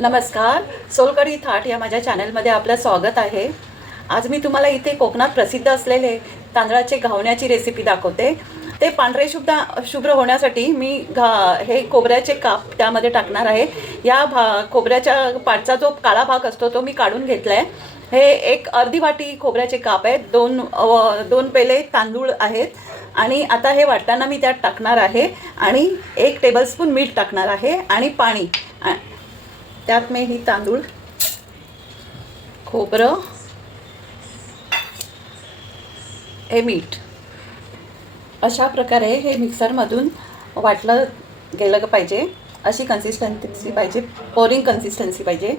नमस्कार. सोलकढी थाट या माझ्या चॅनलमध्ये आपलं स्वागत आहे. आज मी तुम्हाला इथे कोकणात प्रसिद्ध असलेले तांदळाचे घावण्याची रेसिपी दाखवते. ते पांढरे शुभ्र होण्यासाठी मी हे खोबऱ्याचे काप त्यामध्ये टाकणार आहे. या खोबऱ्याच्या पाठचा जो काळा भाग असतो तो मी काढून घेतला आहे. हे एक अर्धी वाटी खोबऱ्याचे काप आहेत. दोन पेले तांदूळ आहेत आणि आता हे वाटताना मी त्यात टाकणार आहे आणि 1 टेबलस्पून मीठ टाकणार आहे आणि पाणी. त्यात मी ही तांदूळ, खोबरं, हे मीठ अशा प्रकारे हे मिक्सरमधून वाटलं गेलं पाहिजे. अशी कन्सिस्टन्सी पाहिजे, पोरिंग कन्सिस्टन्सी पाहिजे.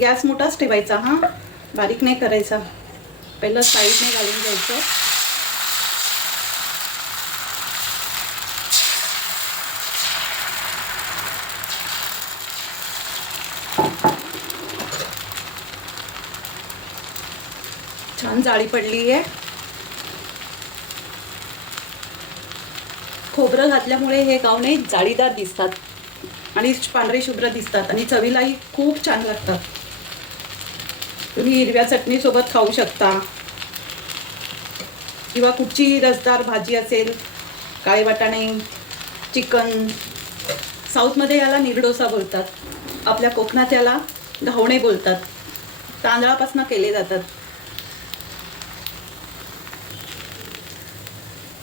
गॅस मोठाच ठेवायचा, बारीक नाही करायचा. पहिलं साईडने घालून घ्यायचं. छान जाळी पडली आहे. खोबरं घातल्यामुळे हे घावणे जाळीदार दिसतात आणि पांढरे शुभ्र दिसतात आणि चवीलाही खूप छान लागतात. तुम्ही हिरव्या चटणीसोबत खाऊ शकता किंवा कुठची रसदार भाजी असेल, काळे वाटाणे, चिकन. साऊथमध्ये याला निर्डोसा बोलतात, आपल्या कोकणात याला घावणे बोलतात. तांदळापासून केले जातात.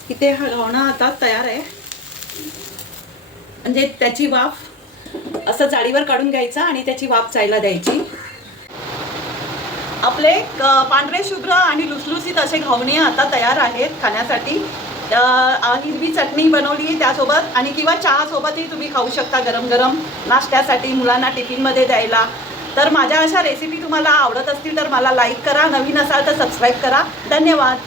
इथे हा घावणा आता तयार आहे. म्हणजे त्याची वाफ असं जाळीवर काढून घ्यायचा आणि त्याची वाफ जायला द्यायची. आपले पांढरे शुभ्र आणि लुसलुसीत असे घावणे आता तयार आहेत खाण्यासाठी. हिरवी चटणी बनवली आहे त्यासोबत आणि किंवा चहासोबतही तुम्ही खाऊ शकता गरम गरम नाश्त्यासाठी, मुलांना टिफिनमध्ये द्यायला. तर माझ्या अशा रेसिपी तुम्हाला आवडत असतील तर मला लाईक करा, नवीन असाल तर सबस्क्राईब करा. धन्यवाद.